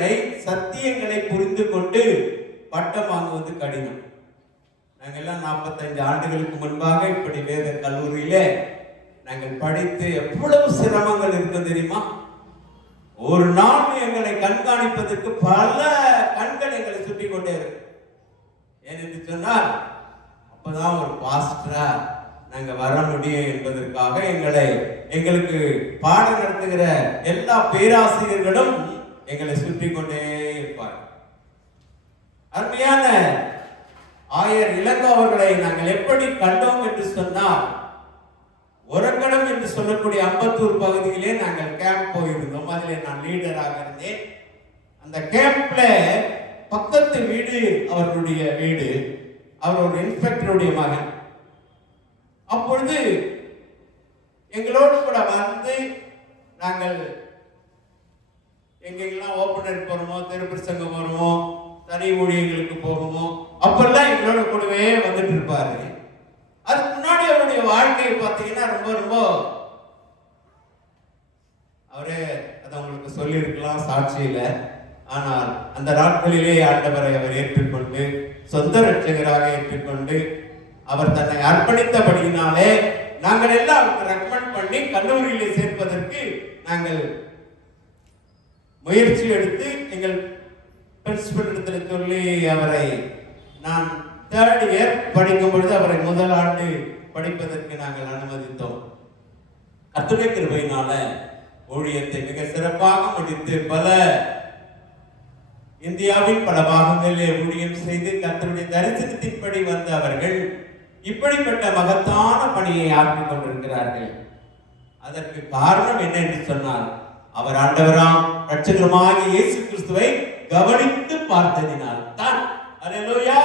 உண்மைகளை சத்தியங்களை புரிந்து கொண்டு பட்டம் வாங்குவது கடினம். நாங்கெல்லாம் 45 ஆண்டுகளுக்கு முன்பாக இப்படி வேத கல்லூரியிலே நாங்கள் படித்து எவ்வளவு சிரமங்கள் இருக்கும் தெரியுமா? ஒரு நாள் எங்களை கண்காணிப்பதற்கு பல கண்கள் எங்களை சுற்றி கொண்டே இருக்கு. ஏனென்று சொன்னால் அப்பதான் ஒரு பாஸ்டரா நாங்க வர முடியும் என்பதற்காக எங்களுக்கு பாடம் நடத்துகிற எல்லா பேராசிரியர்களும் எங்களை சுற்றி கொண்டே இருப்பார். அருமையான ஆயர் இளங்கோ அவர்களை நாங்கள் எப்படி கண்டோம் என்று சொன்னால், ஒரக்கடம் என்று சொல்லக்கூடிய அம்பத்தூர் பகுதியிலே நாங்கள் கேம்ப் போயிருந்தோம். அதிலே நான் லீடராக இருந்தேன். அந்த கேம்ப்ல பக்கத்து வீடு அவர்களுடைய வீடு. அவர் ஒரு இன்ஸ்பெக்டருடைய மகன். அப்பொழுது எங்களோடு கூட வந்து நாங்கள் எங்கெல்லாம் ஓப்பனர் போறோமோ, திருப்பிரசங்கம் போறோமோ, தனி ஊழியர்களுக்கு போகுமோ, அப்பெல்லாம் எங்களோட கூடவே வந்துட்டு இருப்பாரு. அதுக்கு முன்னாடி அவருடைய வாழ்க்கையை பார்த்தீங்கன்னா ரொம்ப அவரே அதை உங்களுக்கு சொல்லியிருக்கலாம், சாட்சி இல்லை. ஆனால் அந்த நாட்களிலே ஆண்டவரை அவர் ஏற்றுக்கொண்டு சொந்த ரட்சகராக ஏற்றுக்கொண்டு அவர் தன்னை அர்ப்பணித்தபடியினாலே நாங்கள் எல்லாம் ரெக்கமெண்ட் பண்ணி கல்லூரியிலே சேர்ப்பதற்கு நாங்கள் முயற்சி எடுத்து எங்கள் பிரின்சிபல் இடத்துல சொல்லி அவரை நான் 3rd இயர் படிக்கும் பொழுது அவரை முதல் ஆண்டு படிப்பதற்கு நாங்கள் அனுமதித்தோம். கர்த்தருடைய கிருபையினால ஊழியத்தை மிக சிறப்பாக முடித்து பல இந்தியாவின் பல பாகங்களிலே ஊழியம் செய்து கர்த்தருடைய தரிசனத்தின்படி வந்த அவர்கள் இப்படிப்பட்ட மகத்தான பணியை ஆற்றிக் கொண்டிருக்கிறார்கள். அதற்கு காரணம் என்ன என்று சொன்னால், அவர் ஆண்டவராம் இரட்சகருமாகிய இயேசு கிறிஸ்துவை கவனித்து பார்த்ததினால் தான். அல்லேலூயா.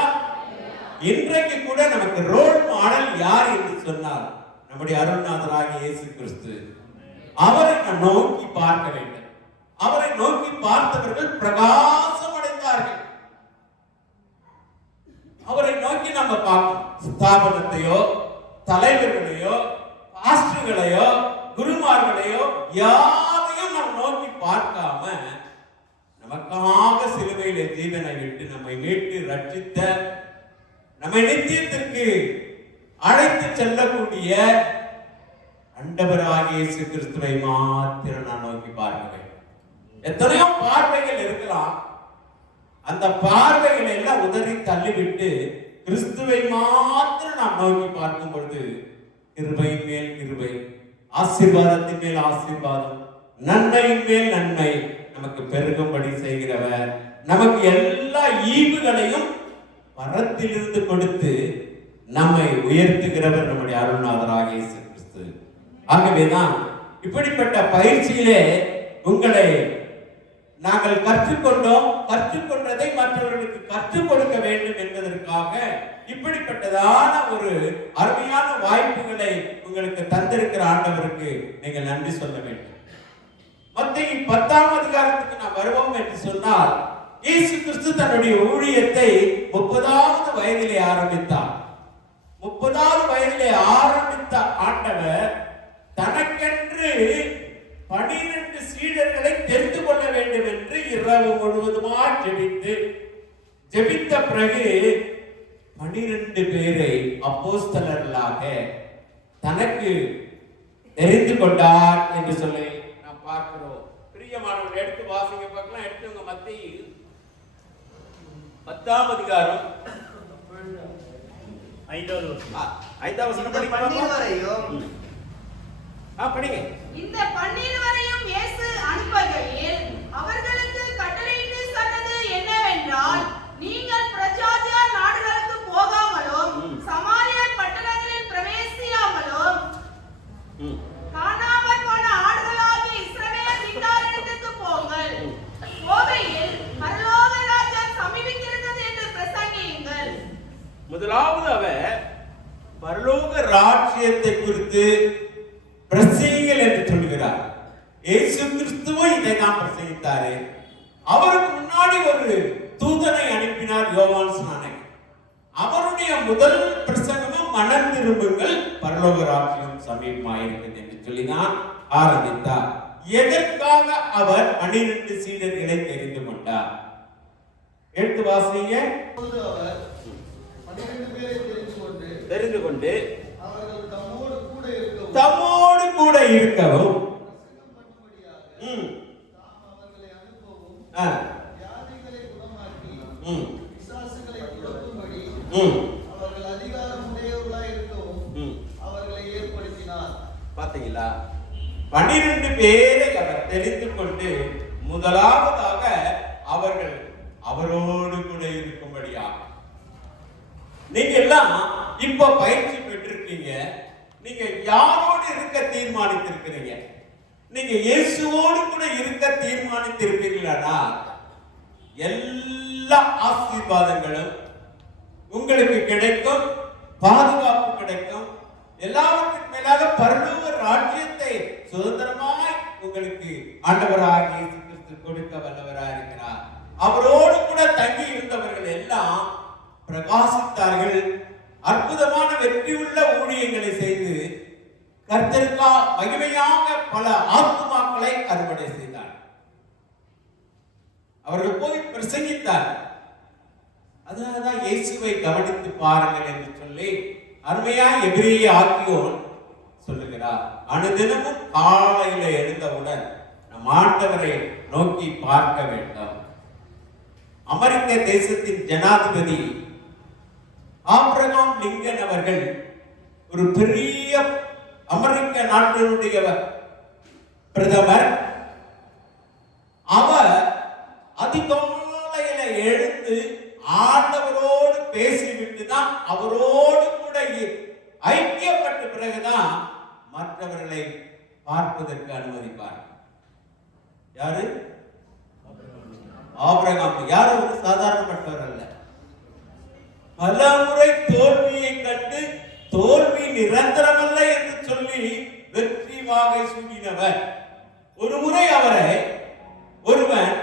இன்றைக்கு கூட நமக்கு ரோல் மாடல் யார் என்று சொன்னால் நம்முடைய அருள்நாதராகிய இயேசு கிறிஸ்து. அவரை நாம் நோக்கி பார்க்க வேண்டும். அவரை நோக்கி பார்த்தவர்கள் பிரகாசம் அடைந்தார்கள். அவரை நோக்கி நம்ம பார்க்கணும். ஸ்தாபனத்தையோ, தலைவர்களையோ, பாஸ்டர்களையோ, குருமார்களையோ யாரையும் நாம் நோக்கி பார்க்காம நமக்காக சிலுவையிலே ஜீவனை விட்டு நம்மை மீட்டு ரட்சித்த, நம்மை நித்தியத்திற்கு அழைத்து செல்லக்கூடிய ஆண்டவராகிய இயேசு கிறிஸ்துவை மாத்திரம் நான் நோக்கி பார்க்க வேண்டும். எத்தனையோ பார்வைகள் இருக்கலாம். அந்த பார்வைகளை எல்லாம் உதறி தள்ளிவிட்டு கிறிஸ்துவை மாத்திரம் நாம் நோக்கி பார்க்கும் பொழுது கிருபையின் மேல் கிருபை, ஆசீர்வாதத்தின் மேல் ஆசீர்வாதம், நன்மையின் மேல் நன்மை நமக்கு பெருகும்படி செய்கிறவர், நமக்கு எல்லா ஈவுகளையும் பரத்திலிருந்து கொடுத்து நம்மை உயர்த்துகிறவர் நம்முடைய அருள்நாதராகிய இயேசு கிறிஸ்து. ஆகவேதான் இப்படிப்பட்ட பயிற்சியிலே உங்களை நாங்கள் கற்றுக்கொண்டோம். கற்றுக்கொண்டதை மற்றவர்களுக்கு கற்றுக் கொடுக்க வேண்டும் என்பதற்காக இப்படிப்பட்டதான ஒரு அருமையான வாய்ப்புகளை உங்களுக்கு தந்திருக்கிற ஆண்டவருக்கு நீங்கள் நன்றி சொல்ல வேண்டும். மத்தேயு 10ஆம் அதிகாரத்துக்கு நாம் வருவோம் என்று சொன்னால், இயேசு கிறிஸ்து தன்னுடைய ஊழியத்தை 30வது வயதிலே ஆரம்பித்தார். 30வது வயதிலே ஆரம்பித்த ஆண்டவர் தனக்கென்று 12 சீடர்களை தெரிந்து கொள்ள வேண்டும் என்று இரவு முழுவதுமாய் ஜெபித்த பிறகு 12 பேரை அப்போஸ்தலர்களாக தனக்கு தெரிந்து கொண்டார் என்று சொல்லி நாம் பார்க்கிறோம். பிரியமானவர்கள், எடுத்து வாசிங்க பார்க்கலாம். எடுத்துங்க. மத்தேயு 10ஆம் அதிகாரம் 5வது வசனம் படிங்க. படிங்க. இந்த 12வரையும் இயேசு அனுப்புகையில் அவர்களுக்கு கட்டளையிட்டு சொன்னது என்னவென்றால், நீங்கள் பிரஜாதியார் நாடுகளுக்கு போகாமலும் சமாரியர் பட்டணங்களில் பிரவேசியாமலும் காணாமற் போன ஆடுகளாகிய இஸ்ரவேல் வீட்டாரிடத்துக்கு போங்கள். போகையில் பரலோக ராஜ்யம் சமீபிக்கிறது என்று பிரசங்கியுங்கள். முதலாவது அவர் பரலோக ராஜ்யத்தை குறித்து பிரசங்கிகள் என்று சொல்கிறார். இயேசு கிறிஸ்துவும் இதை தான் பிரசங்கித்தாரு. அவருக்கு முன்னாடி ஒரு தூதனை அனுப்பினார், யோவான் ஸ்நானன். அவருடைய முதல் பிரசங்கமும் மனம் திரும்புங்கள், பரலோக ராஜ்யம் சமீபமாயிருக்கிறது என்று சொல்லிதான் ஆரம்பித்தார். எதற்காக அவர் 12 சீடர்களை தெரிந்து கொண்டார்? எடுத்து வாசிங்க. அப்பொழுது அவர் 12 பேரை தெரிந்து கொண்டு அவர்கள் தம்மோடு கூட இருக்கவும் தாம் அவர்களை அனுப்பவும் ஆ. வியாதிகளை குணமாக்கி ம். பிசாசுகளை துரத்தும்படி ம். அவர்கள் அதிகாரம் உடையவர்களாய் இருக்கவும் அவர்களை ஏற்படுத்தினார். பாத்தீங்களா? 12 பேரை அவர் தெரிந்து கொண்டு முதலாவதாக அவர்கள் அவரோடு கூட இருக்கும்படியாக. நீங்க எல்லாம் இப்ப பயிற்சி பெற்றிருக்கீங்க. நீங்க யாரோடு இருக்க தீர்மானித்திருக்கிறீங்க? நீங்க இயேசுவோடு கூட இருக்க தீர்மானித்திருப்பீர்களா? எல்லா ஆசீர்வாதங்களும் உங்களுக்கு கிடைக்கும், பாதுகாப்பு கிடைக்கும். எல்லாவற்றுக்கும் மேலாக பரலோக ராஜ்யத்தை சுதந்திரமாய் உங்களுக்கு ஆண்டவராகிய இயேசு கிறிஸ்து கொடுக்க வல்லவராக இருக்கிறார். அவரோடு கூட தங்கி இருந்தவர்கள் எல்லாம் பிரகாசித்தார்கள். அற்புதமான வெற்றியுள்ள ஊழியங்களை செய்து கர்த்தருக்கா மகிமையாக பல ஆத்துமாக்களை அறுவடை செய்தார். அவர்கள் போய் பிரசங்கித்தார். அதனாலதான் இயேசுவை கவனித்து பாருங்கள் என்று சொல்லி அருமையா எபிரேய ஆக்கியோன் சொல்லுகிறார். அனுதினமும் காலையில எழுந்தவுடன் நம் ஆண்டவரை நோக்கி பார்க்க வேண்டும். அமெரிக்க தேசத்தின் ஜனாதிபதி ஆபிரகாம் லிங்கன் அவர்கள் ஒரு பெரிய அமெரிக்க நாட்டினுடைய பிரதமர். அவர் அதிகாலையில எழுந்து ஆண்டவரோடு பேசிவிட்டு தான் அவரோடு கூட ஐக்கியப்பட்ட பிறகுதான் மற்றவர்களை பார்ப்பதற்கு அனுமதிப்பார். யாரு? ஆபிரகாம். யாரும் ஒரு சாதாரணப்பட்டவர் அல்ல. பல முறை தோல்வியை கண்டு தோல்வி நிரந்தரமல்ல என்று சொல்லி வெற்றி வாகை சூடினவர். ஒரு முறை அவரை ஒருவன்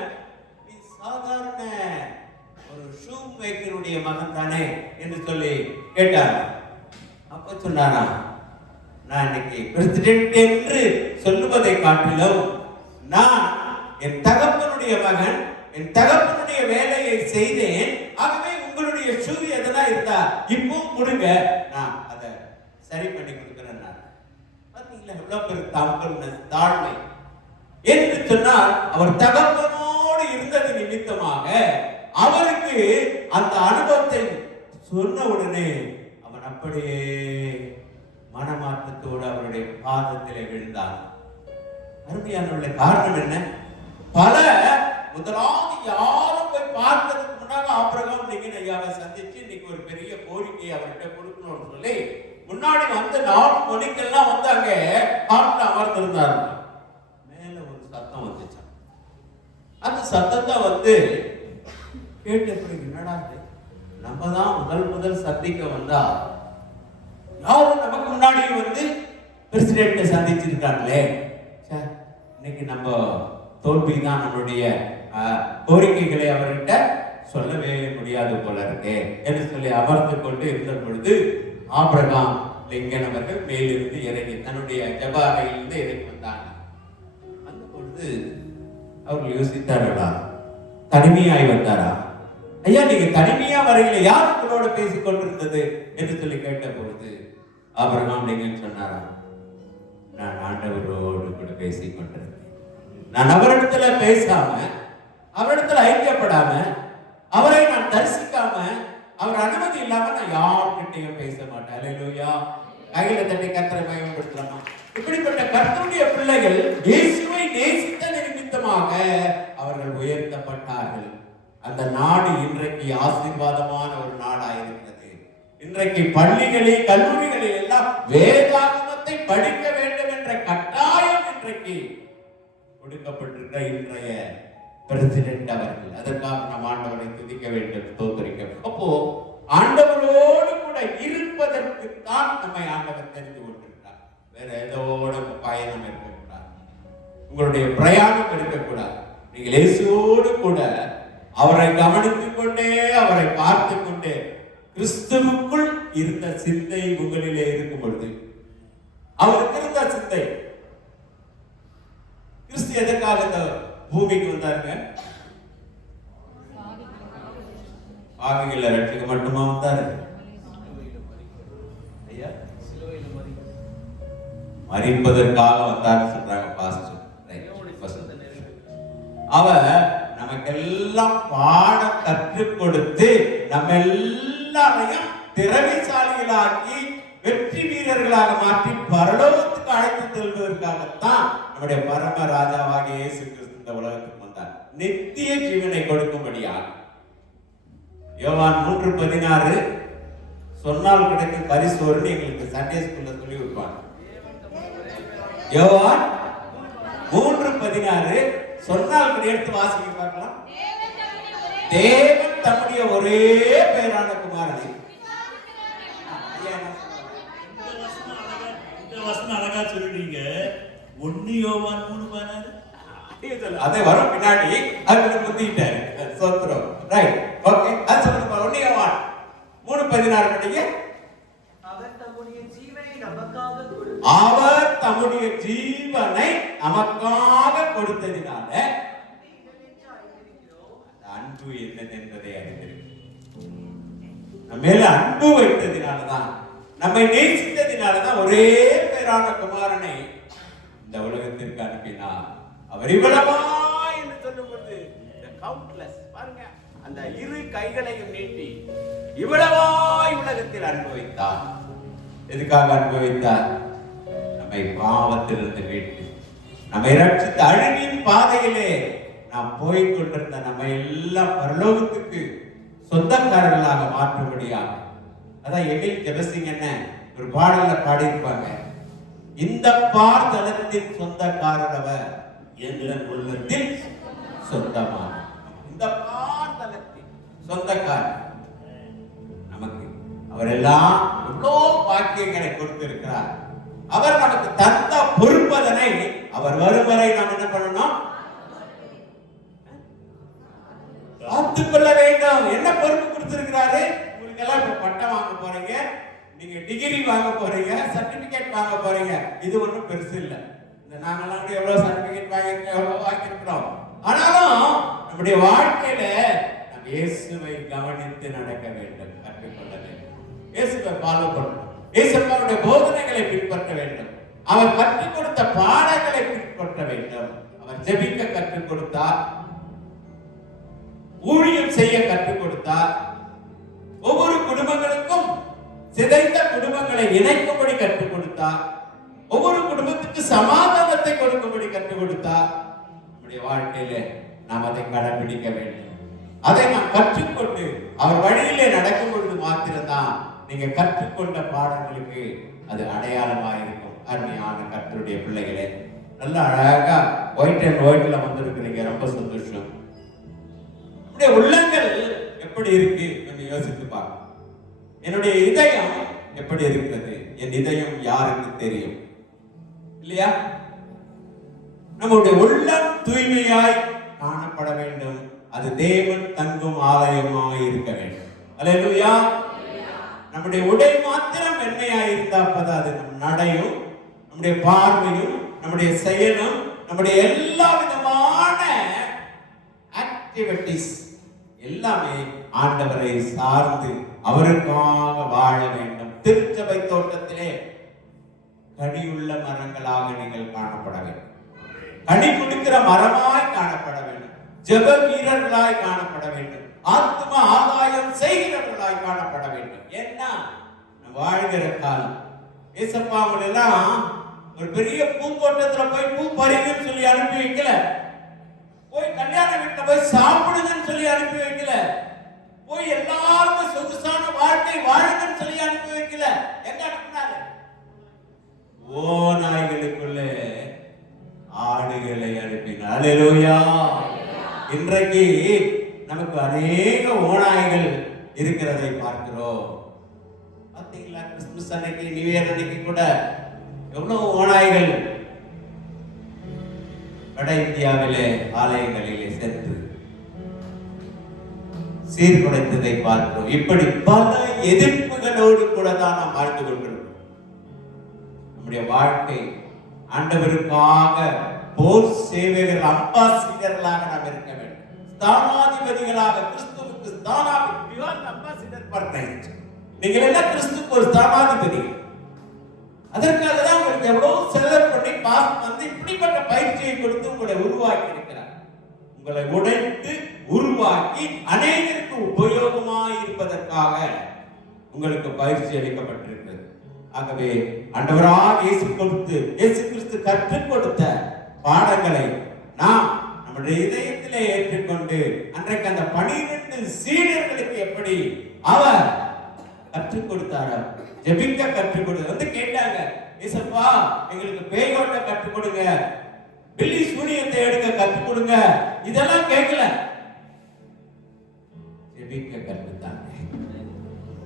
சாதாரண ஒரு ஷூ மேக்கருடைய மகன் தானே என்று சொல்லி கேட்டார். அப்ப சொன்னாரா, நான் இன்னைக்கு பிரசிடென்ட் என்று சொல்லுவதை காட்டிலும் நான் என் தகப்பனுடைய மகன், என் தகப்பனுடைய வேலையை செய்தேன். ஆகவே உங்களுடைய ஷூ எதனா இருந்தா இப்போ கொடுங்க, நான் அதை சரி பண்ணி கொடுக்கிறேன். பாத்தீங்களா எவ்வளவு பெரிய தாழ்மை என்று சொன்னால், அவர் தகப்பனோடு இருந்தது நிமித்தமாக அவருக்கு அந்த அனுபவத்தை சொன்ன உடனே அவன் அப்படியே மனமாற்றத்தோடு அவருடைய பாதத்திலே விழுந்தான். அருமையானவர்களுடைய காரணம் என்ன? பல முதலாவது யாரும் போய் பார்த்ததுக்கு முன்னால ஆபிரகாம் லிங்கன் ஐயாவை சந்திச்சு இன்னைக்கு ஒரு பெரிய கோரிக்கையை அவர்கிட்ட கொடுக்கணும்னு சொல்லி முன்னாடி வந்து 4 மணிக்கெல்லாம் வந்து அங்க காட்டில் அமர்ந்திருந்தாரு. மேல ஒரு சத்தம் வந்துச்சு. அந்த சத்தத்தை வந்து கேட்டு எப்படி என்னடா நம்ம தான் முதல் சந்திக்க வந்தா யாரும் நமக்கு முன்னாடி வந்து பிரசிடென்ட்டை சந்திச்சிருக்காங்களே, இன்னைக்கு நம்ம தோல்விதான் நம்மளுடைய கோரிக்கைகளை அவர்கிட்ட சொல்லவே முடியாது போல இருக்கு என்று சொல்லி அமர்ந்து கொண்டு இருந்த பொழுது ஆபிரகாம் லிங்கன் அவர்கள் மேலிருந்து இறங்கி தன்னுடைய ஜெப அறையிலிருந்து இறங்கி வந்தாங்க. அந்த பொழுது அவர்கள் யோசித்தார்களா, தனிமையாய் வந்தாரா? ஐயா நீங்க தனிமையா வரையில யார் உங்களோட பேசிக் கொண்டிருந்தது என்று சொல்லி கேட்ட பொழுது ஆபிரகாம் லிங்கன் சொன்னாரா, நான் ஆண்டவரோடு கூட பேசிக் கொண்டிருந்தேன். நான் அவரிடத்துல பேசாம, அவரிடத்துல ஐக்கியப்படாம, அவரை நான் தரிசிக்காம, அவர் அனுமதி இல்லாம நான் யார்கிட்டையும் பேச மாட்டேன். அல்லேலூயா. கையில தட்டி கர்த்தரை மகிமைப்படுத்தலாமா? இப்படிப்பட்ட கர்த்தருடைய பிள்ளைகள் இயேசுவை நேசித்த நிமித்தமாக அவர்கள் உயர்த்தப்பட்டார்கள். அந்த நாடு இன்றைக்கு ஆசீர்வாதமான ஒரு நாடாயிருக்கிறது. இன்றைக்கு பள்ளிகளில் கல்லூரிகளில் எல்லாம் வேதாகமத்தை படிக்க வேண்டும் என்ற கட்டாயம் இன்றைக்கு கொடுக்கப்பட்டிருக்கிற இன்றைய பிரசிடென்ட் அவர்கள். அதற்காக நாம் ஆண்டவரை துதிக்க வேண்டும், ஸ்தோத்திரிக்க. அப்போ ஆண்டவரோடு கூட இருப்பதற்கு தான் நம்மை ஆண்டவர் தெரிந்து கொண்டிருக்கிறார். வேற ஏதோட பயணம் இருக்கக்கூடாது, உங்களுடைய பிரயாணம் இருக்கக்கூடாது. நீங்கள் இயேசுவோடு கூட அவரை கவனித்துக் கொண்டே, அவரை பார்த்து கொண்டே, கிறிஸ்துவுக்குள் இருந்த சிந்தை உங்களிலே இருக்கும் பொழுது, அவருக்கு இருந்த சிந்தை, கிறிஸ்து எதற்காக இந்த பூமிக்கு வந்தாருங்க? பாவிகளை ரட்சிக்க மட்டுமா வந்தாரு? ஐயா, மரிப்பதற்காக வந்தார் சொல்றாங்க பாஸ்டர். அவர் நமக்கெல்லாம் பாடம் கற்றுக் கொடுத்து நம்ம எல்லாரையும் திறமைசாலிகளாக்கி வெற்றி வீரர்களாக மாற்றி பரலோகத்துக்கு அழைத்து செல்வதற்காகத்தான் நம்முடைய பரம ராஜாவாகிய இயேசு கிறிஸ்து இந்த உலகத்துக்கு வந்தார், நித்திய ஜீவனை கொடுக்கும்படியாக. யோவான் 3:16 சொன்னால் கிடைக்கும் பரிசோறுன்னு எங்களுக்கு சண்டே ஸ்கூல்ல சொல்லி விடுவாங்க. யோவான் 3:16 சொன்னால் எடுத்து வாசிக்க பார்க்கலாம். தேவன் தம்முடைய ஒரே பேரான குமாரனை. இந்த வசனம் அழகா சொல்லிட்டீங்க. 1 யோவான் 3:16 அதே வரும் பின்னாடி அது புத்திட்டாரு. சோத்ரம். ரைட். ஓகே. அது சொல்லுங்க. 1 யோவான் 3:16 படிங்க. அவர் தம்முடைய ஜீவனை நமக்காக கொடுத்தார். அவர் தம்முடைய ஜீவனை நமக்காக கொடுத்ததினால அன்பு என்னது என்பதை அறிந்திருக்கிறோம். நம்ம மேல அன்பு வைத்ததினாலதான், நம்மை நேசித்ததினாலதான் ஒரே பேரான குமாரனை இந்த உலகத்திற்கு அனுப்பினார். அவர் இவ்வளவா என்று சொல்லும்போது கவுண்ட்லெஸ் பாருங்க, அந்த இரு கைகளையும் நீட்டி இவ்வளவாய் உலகத்தில் அனுபவித்தார். எதுக்காக அனுபவித்தார்? நம்மை பாவத்திலிருந்து மீட்டு நம்மை ரட்சித்த அழிவின் பாதையிலே நாம் போய் கொண்டிருந்த நம்ம எல்லாம் பரலோகத்துக்கு சொந்தக்காரர்களாக மாற்றும்படியாக. அதான் எமில் ஜெபசிங் என்ன ஒரு பாடல்ல பாடியிருப்பாங்க, இந்த பார்த்தளத்தின் சொந்தக்காரர் அவர் என்ற உள்ளத்தில் சொந்தமான. இந்த பார்த்தளத்தின் சொந்தக்காரர் நமக்கு அவரெல்லாம் எவ்வளோ பாக்கியங்களை கொடுத்திருக்கிறார். அவர் நமக்கு தந்த பொறுப்பதனை அவர் வரும் வரை நாம் என்ன பண்ணணும்? காத்துக்கொள்ள வேண்டும். என்ன பொறுப்பு கொடுத்திருக்கிறாரு? உங்களுக்கு எல்லாம் இப்ப பட்டம் வாங்க போறீங்க, நீங்க டிகிரி வாங்க போறீங்க, சர்டிபிகேட் வாங்க போறீங்க. இது ஒண்ணும் பெருசு இல்லை. இந்த நாங்கெல்லாம் எவ்வளவு சர்டிபிகேட் வாங்கியிருக்கோம், எவ்வளவு வாங்கியிருக்கிறோம். ஆனாலும் நம்முடைய வாழ்க்கையில நாம் இயேசுவை கவனித்து நடக்க வேண்டும், கற்றுக்கொள்ள வேண்டும், இயேசுவை ஃபாலோ பண்ணணும், இயேசுடைய போதனைகளை பின்பற்ற வேண்டும், அவர் கற்றுக் கொடுத்த பாடங்களை பின்பற்ற வேண்டும். அவர் ஜெபிக்க கற்றுக் கொடுத்தார், ஊழியம் செய்ய கற்றுக் கொடுத்தார், ஒவ்வொரு குடும்பங்களுக்கும் சிதைந்த குடும்பங்களை இணைக்கும்படி கற்றுக் கொடுத்தார், ஒவ்வொரு குடும்பத்துக்கு சமாதானத்தை கொடுக்கும்படி கற்றுக் கொடுத்தார். நம்முடைய வாழ்க்கையில நாம் அதை கடைபிடிக்க வேண்டும். அதை நாம் கற்றுக்கொண்டு அவர் வழியிலே நடக்கும் பொழுது மாத்திரம்தான் நீங்க கற்றுக்கொண்ட பாடங்களுக்கு அது அடையாளமாக இருக்கும். அருமையான கர்த்தருடைய பிள்ளைகளே, நல்ல அழகா ஒயிட் அண்ட் ஒயிட்ல வந்திருக்கிறீங்க, ரொம்ப சந்தோஷம். நம்முடைய உள்ளங்கள் எப்படி இருக்கு என்று யோசித்து பார்க்க. என்னுடைய இதயம் எப்படி இருக்கிறது? என் இதயம் யாருக்கு தெரியும் இல்லையா? நம்முடைய உள்ளம் தூய்மையாய் காணப்பட வேண்டும். அது தேவன் தங்கும் ஆலயமாக இருக்க வேண்டும். அல்லேலூயா. நம்முடைய உடை மாத்திரம் வெண்மையாய் இருந்தா அது நம் நடையும், நம்முடைய பார்வையும், நம்முடைய செயலும், நம்முடைய எல்லா விதமான ஆக்டிவிட்டிஸ் எல்லாமே ஆண்டவரை சார்ந்து அவருக்காக வாழ வேண்டும். திருச்சபை தோட்டத்திலே கனியுள்ள மரங்களாக நீங்கள் காணப்பட வேண்டும், கனி கொடுக்கிற மரமாய் காணப்பட வேண்டும், ஜெப வீரர்களாய் காணப்பட வேண்டும், ஆத்ம ஆதாயம் செய்கிறவர்களாய் காணப்பட வேண்டும். என்ன வாழ்கிற காலம். ஏசப்பாவங்க எல்லாம் ஒரு பெரிய பூந்தோட்டத்துல போய் பூ பறிங்கன்னு சொல்லி அனுப்பி வைக்கல, போய் கல்யாண வீட்டுல போய் சாப்பிடுங்கன்னு சொல்லி அனுப்பி வைக்கல, போய் எல்லாருமே சொகுசான வாழ்க்கை வாழுங்கன்னு சொல்லி அனுப்பி வைக்கல. எங்க அனுப்பினாரு? ஓநாய்களுக்குள்ளே ஆடுகளை அனுப்பினார். அல்லேலூயா. இன்றைக்கு நமக்கு அநேக ஓநாய்கள் இருக்கிறதை பார்க்கிறோம். பாத்தீங்களா? கிறிஸ்துமஸ் அன்னைக்கு, நியூ இயர் அன்னைக்கு கூட எவ்வளவு ஓநாய்கள் வட இந்தியாவிலே ஆலயங்களிலே சென்று சீர்குலைத்ததை பார்க்கிறோம். இப்படி பல எதிர்ப்புகளோடு கூட தான் நாம் வாழ்ந்து கொண்டிருக்கிறோம். நம்முடைய வாழ்க்கை ஆண்டவருக்காக போர் சேவகர்கள், அம்பாசிடர்களாக நாம் இருக்க வேண்டும், ஸ்தானாதிபதிகளாக, கிறிஸ்துவுக்கு உங்களுக்கு ஸ்தானாதிபதி, you are the ambassador for Christ. நீங்கள் எல்லாம் கிறிஸ்துவுக்கு ஒரு ஸ்தானாதிபதி. அதற்காக தான் உங்களுக்கு எவ்வளவு செலவு பண்ணி பாஸ் வந்து இப்படிப்பட்ட பயிற்சியை கொடுத்து உங்களை உருவாக்கி இருக்கிறார். உங்களை உடைத்து உருவாக்கி அநேகருக்கு உபயோகமாய் இருப்பதற்காக உங்களுக்கு பயிற்சி அளிக்கப்பட்டிருக்கிறது. ஆகவே ஆண்டவராக இயேசு கிறிஸ்து கற்றுக் கொடுத்த பாடங்களை நாம் நம்முடைய இதயத்திலே ஏற்றுக்கொண்டு அன்றைக்கு அந்த 12 சீடர்களுக்கு எப்படி அவர் கற்றுக் கொடுத்தாரோ, ஜெபிக்க கற்றுக் கொடுத்து வந்து கேட்டாங்க, ஏசப்பா எங்களுக்கு பேயோட்ட கற்றுக் கொடுங்க, பில்லி சூனியத்தை எடுக்க கற்றுக் கொடுங்க, இதெல்லாம் கேட்கல, ஜெபிக்க கற்றுத்தாங்க,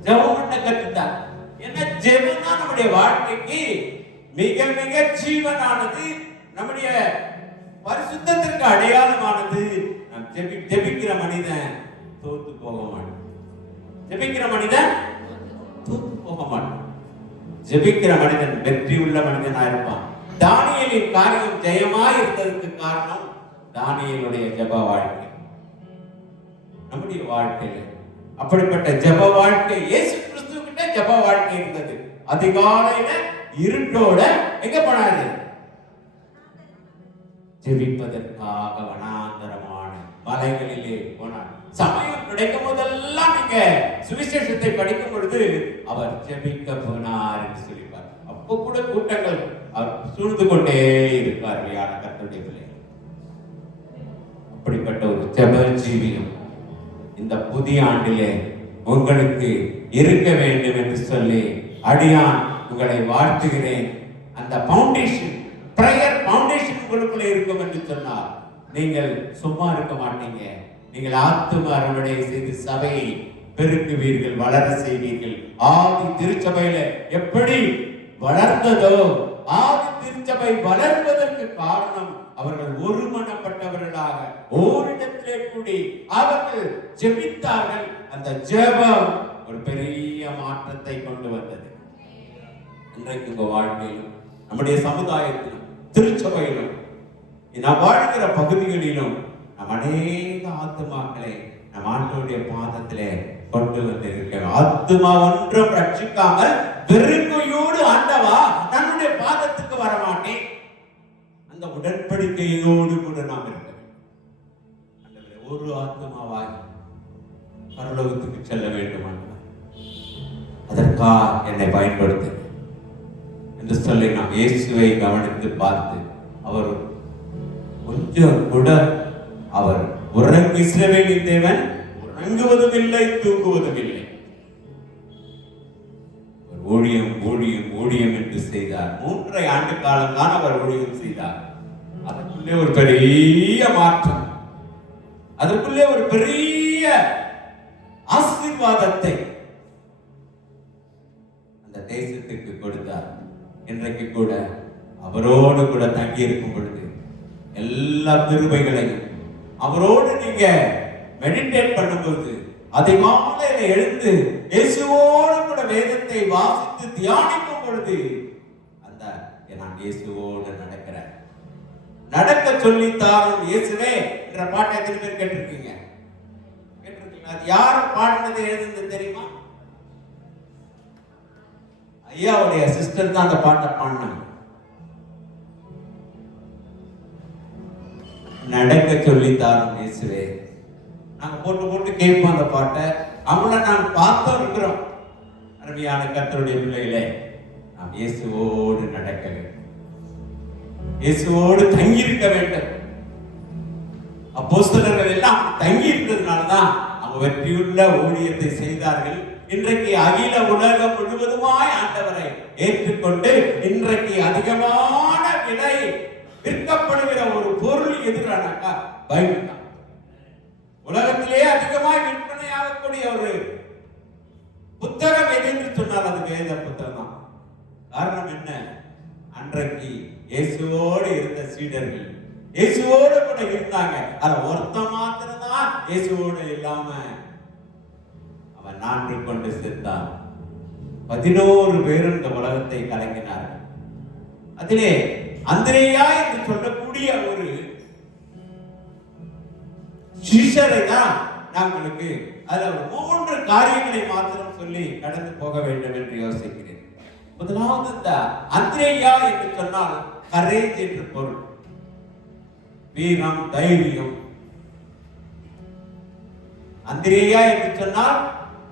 ஜெபம் பண்ண கற்றுத்தாங்க. ஏன்னா ஜெபம் தான் நம்முடைய வாழ்க்கைக்கு மிக மிக ஜீவனானது, நம்முடைய பரிசுத்தத்திற்கு அடையாளமானது. நாம் ஜெபிக்கிற மனிதன் தோத்து போக மாட்டான். ஜெபிக்கிற மனிதன் தோத்து போக மாட்டான். ஜெபிக்கிற மனிதன் வெற்றி உள்ள மனிதனா இருப்பான். தானியேலின் காரியம் ஜெயமாய் இருந்ததற்கு காரணம் தானியேலுடைய ஜெப வாழ்க்கை. நம்முடைய வாழ்க்கையில அப்படிப்பட்ட ஜெப வாழ்க்கை, இயேசு கிறிஸ்துவிட்ட ஜெப வாழ்க்கை இருந்தது. அதிகாலையில இருட்டோட எங்க போனாரு? ஜெபிப்பதற்காக வனாந்தரமான மலைகளிலே போனார். சமயம் கிடைக்கும் போதெல்லாம் நீங்க சுவிசேஷத்தை படிக்கும் பொழுது அவர் ஜெபிக்க போனார் என்று சொல்லிப்பார். அப்போ கூட கூட்டங்கள் சூழ்ந்து கொண்டே இருப்பார்கள் யான கர்த்தருடைய பிள்ளைகள். அப்படிப்பட்ட ஒரு ஜெப ஜீவியம் இந்த புதிய ஆண்டிலே உங்களுக்கு இருக்க வேண்டும் என்று சொல்லி அடியான் உங்களை வாழ்த்துகிறேன். அந்த ஃபவுண்டேஷன், பிரேயர் ஃபவுண்டேஷன் உங்களுக்குள்ள இருக்கும் என்று சொன்னார் நீங்கள் சும்மா இருக்க மாட்டீங்க. நீங்கள் ஆத்தும அறுவடை செய்து சபையை பெருக்குவீர்கள், வளர செய்வீர்கள். ஆதி திருச்சபையில எப்படி வளர்ந்ததோ, ஆதி திருச்சபை வளர்வதற்கு காரணம் அவர்கள் ஒருமனப்பட்டவர்களாக ஓரிடத்திலே கூடி அவர்கள் ஜெபித்தார்கள். அந்த ஜெபம் ஒரு பெரிய மாற்றத்தை கொண்டு வந்தது. இன்றைக்கு உங்க வாழ்க்கையிலும் நம்முடைய சமுதாயத்திலும் திருச்சபையிலும் நாம் வாழ்கிற பகுதிகளிலும் நம் அநேக ஆத்துமாக்களை நம் ஆண்டவருடைய பாதத்திலே கொண்டு வந்திருக்கிறோம். ஆத்துமா ஒன்றும் ரட்சிக்காமல் பெருமையோடு ஆண்டவா நம்முடைய பாதத்துக்கு வரமாட்டேன், அந்த உடன்படிக்கையோடு கூட நாம் இருக்க வேண்டும். ஒரு ஆத்துமாவாய் பரலோகத்துக்கு செல்ல வேண்டும், அதற்காக என்னை பயன்படுத்து என்று சொல்லி நாம் இயேசுவை கவனித்து பார்த்து அவர் கொஞ்சம் கூட அவர் இஸ்ரவேலின் தேவன் உறங்குவதும் இல்லை, தூங்குவதும் இல்லை. ஊழியம் ஊழியம் ஊழியம் என்று செய்தார். 3.5 ஆண்டு காலம் தான் அவர் ஊழியம் செய்தார். அதற்குள்ளே ஒரு பெரிய மாற்றம், அதற்குள்ளே ஒரு பெரிய ஆசீர்வாதத்தை அந்த தேசத்துக்கு கொடுத்தார். இன்றைக்கு கூட அவரோடு கூட தங்கி இருக்கும் பொழுது எல்லா கிருபைகளையும் அவரோடு நீங்க மெடிடேட் பண்ணும்போது அதிகாலையில எழுந்து இயேசுவோடு கூட வேதத்தை வாசித்து தியானிக்கும் பொழுது அந்த நான் இயேசுவோடு நடக்கிறேன், நடக்க சொல்லித்தாரும் இயேசுவே என்ற பாட்டை எத்தனை பேர் கேட்டிருக்கீங்க? அது யார் பாடினது எழுதுனது தெரியுமா? ஐயாவுடைய சிஸ்டர் தான் அந்த பாட்டை பாடினாங்க. நடக்க சொல்லித்தாரும் இயேசுவே. நாங்க போட்டு போட்டு கேட்போம் அந்த பாட்டை. அவங்கள நாம் பார்த்தோம் இருக்கிறோம். அருமையான கர்த்தருடைய பிள்ளைகளே, நாம் இயேசுவோடு நடக்க வேண்டும், இயேசுவோடு தங்கி இருக்க வேண்டும். அப்போஸ்தலர்கள் எல்லாம் தங்கி இருந்ததுனாலதான் அவங்க வெற்றியுள்ள ஊழியத்தை செய்தார்கள். இன்றைக்கு அகில உலகம் முழுவதுமாய் ஆண்டவரை ஏற்றுக்கொண்டு இன்றைக்கு அதிகமான விலை விற்கப்படுகிற ஒரு பொருள் எதிரானாக்கா பைபிள் தான். உலகத்திலே அதிகமாய் விற்பனையாகக்கூடிய ஒரு புத்தகம் எது என்று சொன்னால் அது வேத புத்தகம் தான். காரணம் என்ன? அன்றைக்கு இயேசுவோடு இருந்த சீடர்கள் இயேசுவோடு கூட இருந்தாங்க. அத ஒருத்த மாத்திரம் தான் இயேசுவோடு இல்லாம அவன் நான்கு கொண்டு செத்தான். 11 பேர் இந்த உலகத்தை கலங்கினார்கள். அதிலே அந்திரேயா என்று சொல்லக்கூடிய ஒரு சிஷ்யரை தான் நான் உங்களுக்கு அதுல ஒரு 3 காரியங்களை மாத்திரம் சொல்லி கடந்து போக வேண்டும் என்று யோசிக்கிறேன். முதலாவது இந்த அந்திரேயா என்று சொன்னால் கரேஜ் என்று பொருள், வீரம், தைரியம். அந்திரேயா என்று சொன்னால்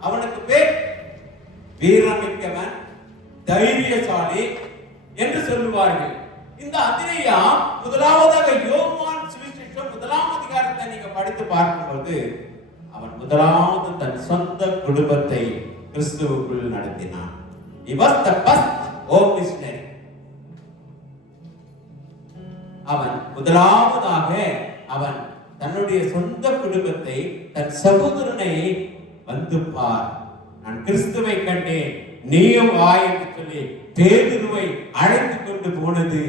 அவனுக்கு பேர் வீரமிக்கவன், தைரியசாலி என்று சொல்லுவார்கள். இந்த அந்திரேயா முதலாவதாக யோவான் சுவிசேஷம் 1ஆம் அதிகாரத்தை நீங்க படித்து பார்க்கும்போது அவன் முதலாவது தன் சொந்த குடும்பத்தை கிறிஸ்துவுக்குள் நடத்தினான். He was the first home missionary. அவன் முதலாவதாக அவன் தன்னுடைய சொந்த குடும்பத்தை, தன் சகோதரனை வந்து பார், நான் கிறிஸ்துவை கண்டேன், நீயும் வா என்று சொல்லி பேதுருவை அழைத்து கொண்டு போனது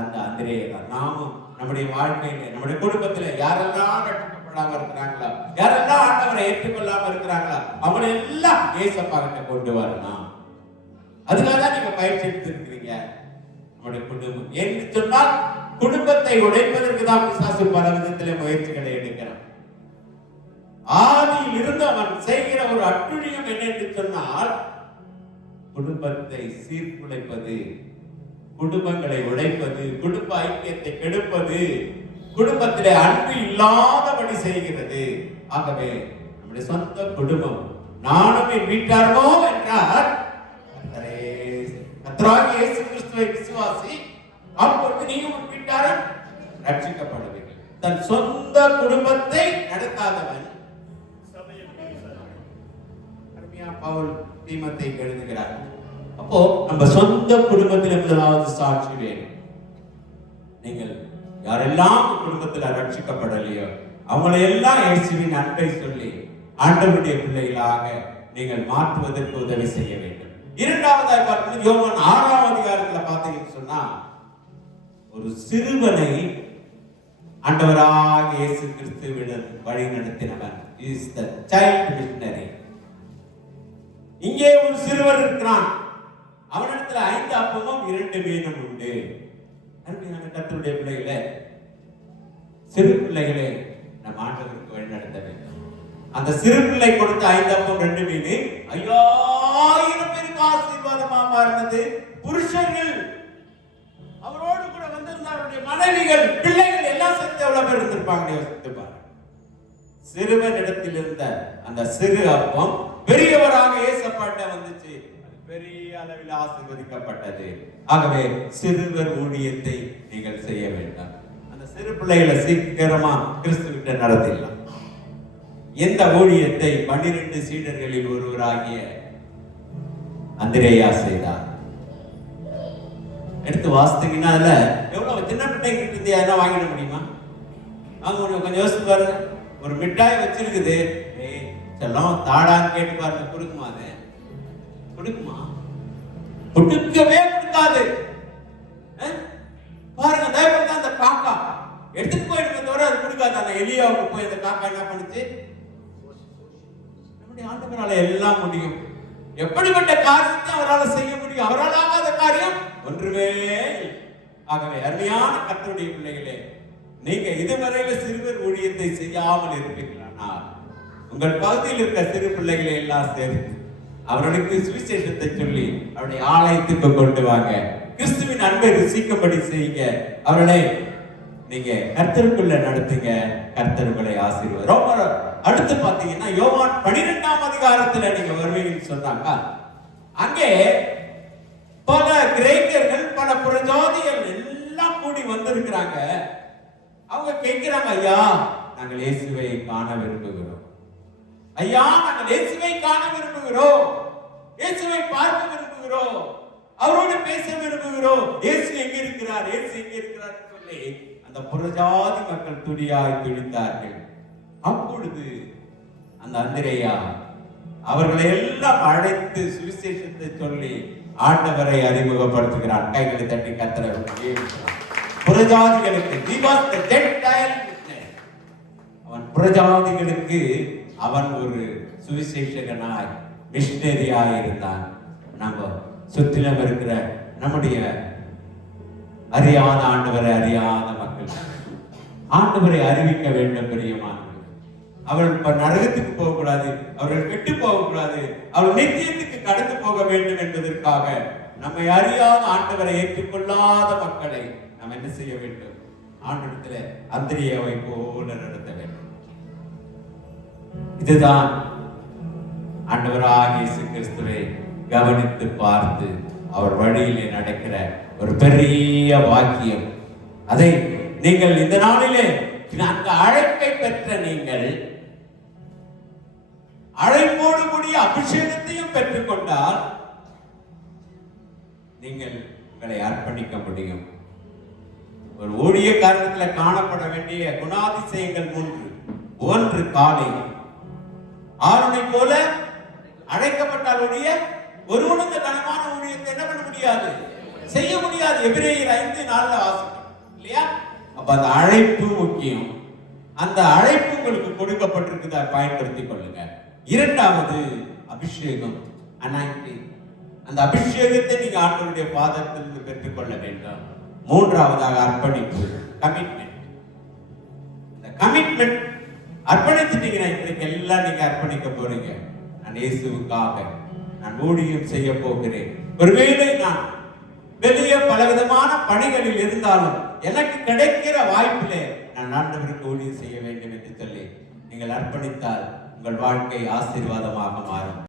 அந்த அந்திரேயா. நாமும் நம்முடைய வாழ்க்கையில, நம்முடைய குடும்பத்துல யாரெல்லாம் ரட்சிக்கப்படாம இருக்கிறாங்களா, யாரெல்லாம் ஆண்டவரை ஏற்றுக்கொள்ளாம இருக்கிறாங்களா, அவங்களை எல்லாம் ஏசப்பா கிட்ட கொண்டு வரணும். அதுக்காக தான் நீங்க பயிற்சி எடுத்திருக்கிறீங்க. நம்முடைய குடும்பம் என்று சொன்னால் குடும்பத்தை உடைப்பதற்கு தான் பிசாசு பல விதத்திலே முயற்சிகளை எடுக்கிறான். ஆதியில் இருந்து அவன் செய்கிற ஒரு அட்டுழியம் என்ன என்று சொன்னால் குடும்பத்தை சீர்குலைப்பது, குடும்பங்களை உடைப்பது, குடும்ப ஐக்கியத்தை கெடுப்பது, குடும்பத்திலே அன்பு இல்லாதபடி செய்கிறது. ஆகவே நம்முடைய சொந்த குடும்பம், நானும் என் வீட்டாரோ என்றால் கர்த்தராகிய இயேசு கிறிஸ்துவை விசுவாசி, அப்பொழுது நீயும் உன் வீட்டாரும் ரட்சிக்கப்படுவீர்கள். தன் சொந்த குடும்பத்தை நடத்தாதவன், பவுல் தீமத்தை எழுதுகிறார். அப்போ நம்ம சொந்த குடும்பத்தில் முதலாவது சாட்சி வேணும். நீங்கள் யாரெல்லாம் குடும்பத்தில் ரட்சிக்கப்படலையோ அவங்களை எல்லாம் இயேசுவின் அன்பை சொல்லி ஆண்டவருடைய பிள்ளைகளாக நீங்கள் மாற்றுவதற்கு உதவி செய்ய வேண்டும். இரண்டாவதாக பார்க்கும்போது யோவான் 6ஆம் அதிகாரத்தில் பார்த்தீங்கன்னு சொன்னா ஒரு சிறுவனை ஆண்டவராக இயேசு கிறிஸ்துவிடம் வழி நடத்தினவன். Is the child missionary. இங்கே ஒரு சிறுவன் இருக்கிறான், அவனிடத்துல 5 அப்பமும் 2 மீனும் உண்டு. அருமையான கர்த்தருடைய பிள்ளைகளே, சிறு பிள்ளைகளே நம் ஆண்டவருக்கு வழி நடத்த வேண்டும். அந்த சிறு பிள்ளை கொடுத்த 5 அப்பம் 2 மீன் 5000 பேருக்கு ஆசீர்வாதமா மாறினது. புருஷர்கள், அவரோடு கூட வந்திருந்தாருடைய மனைவிகள், பிள்ளைகள் எல்லாம் சேர்த்து எவ்வளவு பேர் இருந்திருப்பாங்க யோசித்து பாருங்க. சிறுவன் இடத்தில் இருந்த அந்த சிறு அப்பம் பெரியவராக ஏசப்பாட்ட வந்துச்சு, பெரிய அளவில் ஆசீர்வதிக்கப்பட்டது. ஆகவே சிறுவர் ஊழியத்தை நீங்கள் செய்ய வேண்டாம். அந்த சிறு பிள்ளைகளை சீக்கிரமா கிறிஸ்துவிட்ட நடத்திடலாம். எந்த ஊழியத்தை 12 சீடர்களில் ஒருவராகிய அந்திரேயா செய்தார். எடுத்து வாசித்தீங்கன்னா அதுல எவ்வளவு சின்ன மிட்டாய் கிட்ட என்ன வாங்கிட முடியுமா? கொஞ்சம் யோசிச்சு பாருங்க. ஒரு மிட்டாய் வச்சிருக்குது, செல்லம் தாடான்னு கேட்டு பாருங்க, கொடுக்குமா? அது கொடுக்குமா? கொடுக்கவே கொடுக்காது. பாருங்க, தயவுதான் அந்த காக்கா எடுத்துட்டு போயிட்டு தவிர அது கொடுக்காது. அந்த எலியாவுக்கு போய் அந்த காக்கா என்ன பண்ணுச்சு? நம்முடைய ஆண்டவரால எல்லாம் முடியும். எப்படிப்பட்ட காரியத்தை அவரால் செய்ய முடியும்? அவரால் ஆகாத காரியம் ஒன்றுமே. ஆகவே அருமையான கர்த்தருடைய பிள்ளைகளே, நீங்க இதுவரையில சிறுவர் ஊழியத்தை செய்யாமல் இருப்பீர்களா? உங்கள் பகுதியில் இருக்கிற சிறு பிள்ளைகளை எல்லாம் சேர்த்து அவர்களுக்கு சுவிசேஷத்தை சொல்லி அவருடைய ஆலயத்துக்கு கொண்டு வாங்க. கிறிஸ்துவின் அன்பை ருசிக்கும்படி செய்யுங்க. அவர்களை நீங்க கர்த்தருக்குள்ள நடத்துங்க. கர்த்தர் உங்களை ஆசீர்வாதம். அடுத்து பாத்தீங்கன்னா யோவான் 12ஆம் அதிகாரத்துல நீங்க வருவீங்கன்னு சொன்னாங்க. அங்கே பல கிரேக்கர்கள், பல புறஜாதிகள் எல்லாம் கூடி வந்திருக்கிறாங்க. அவங்க கேட்கிறாங்க, ஐயா நாங்கள் இயேசுவை காண விரும்புகிறோம். ஐயா நாங்கள் இயேசுவை காண விரும்புகிறோம், இயேசுவை பார்க்க விரும்புகிறோம், அவரோடு பேச விரும்புகிறோம். இயேசு எங்க இருக்கிறார், இயேசு எங்க இருக்கிறார் சொல்லி அந்த புறஜாதி மக்கள் துடியாய் துடித்தார்கள். அப்பொழுது அந்த அந்திரேயா அவர்களை எல்லாம் அழைத்து சுவிசேஷத்தை சொல்லி ஆண்டவரை அறிமுகப்படுத்துகிறார். கைகளை தட்டி கர்த்தரை புறஜாதிகளுக்கு அவன் புறஜாதிகளுக்கு அவன் ஒரு சுவிசேஷகனாய் மிஷனரியாய் இருந்தான். நம்ம சுற்றிலும் இருக்கிற நம்முடைய அறியாத ஆண்டவரை அறியாத மக்கள் ஆண்டவரை அறிவிக்க வேண்டும். பிரியமானவர்கள், அவர்கள் இப்ப நரகத்துக்கு போகக்கூடாது, அவர்கள் கெட்டு போகக்கூடாது, அவர்கள் நித்தியத்துக்கு கடந்து போக வேண்டும் என்பதற்காக நம்மை அறியாத ஆண்டவரை ஏற்றுக்கொள்ளாத மக்களை நாம் என்ன செய்ய வேண்டும்? ஆண்டவரிடத்துல அந்திரியாவை போல நடத்த வேண்டும். இதுதான் ஆண்டவராகிய இயேசு கிறிஸ்துவை கவனித்து பார்த்து அவர் வழியிலே நடக்கிற ஒரு பெரிய வாக்கியம். அதை நீங்கள் இந்த நாளிலே அந்த அழைப்பை பெற்ற நீங்கள் அழைப்போடு கூடிய அபிஷேகத்தையும் பெற்றுக்கொண்டால் நீங்கள் உங்களை அர்ப்பணிக்க முடியும். ஒரு ஊழிய காரணத்தில் காணப்பட வேண்டிய குணாதிசயங்கள் 3. 1, காலை ஆரோனை போல அழைக்கப்பட்டால் ஒழிய ஒருவனும் இந்த கனமான ஊழியத்தை என்ன பண்ண முடியாது, செய்ய முடியாது. எபிரேயர் 5:4 வாசிக்கிறோம் இல்லையா? அப்ப அந்த அழைப்பு முக்கியம். அந்த அழைப்பு உங்களுக்கு கொடுக்கப்பட்டிருக்குதா, பயன்படுத்திக் கொள்ளுங்க. 2வது அபிஷேகம், அனாயிண்டிங். அந்த அபிஷேகத்தை நீங்க ஆண்டவருடைய பாதத்திலிருந்து பெற்றுக்கொள்ள வேண்டும். 3வதாக அர்ப்பணிப்பு, கமிட்மெண்ட். இந்த கமிட்மெண்ட் அர்ப்பணிச்சிட்டீங்கன்னா இன்றைக்கு எல்லாம் நீங்க அர்ப்பணிக்க போறீங்க. நான் இயேசுவுக்காக நான் ஊழியம் செய்ய போகிறேன். ஒருவேளை நான் வெளியே பலவிதமான பணிகளில் இருந்தாலும் எனக்கு கிடைக்கிற வாய்ப்பிலே நான் ஆண்டவருக்கு ஊழியம் செய்ய வேண்டும் என்று சொல்லி நீங்கள் அர்ப்பணித்தால் உங்கள் வாழ்க்கை ஆசீர்வாதமாக மாறும்.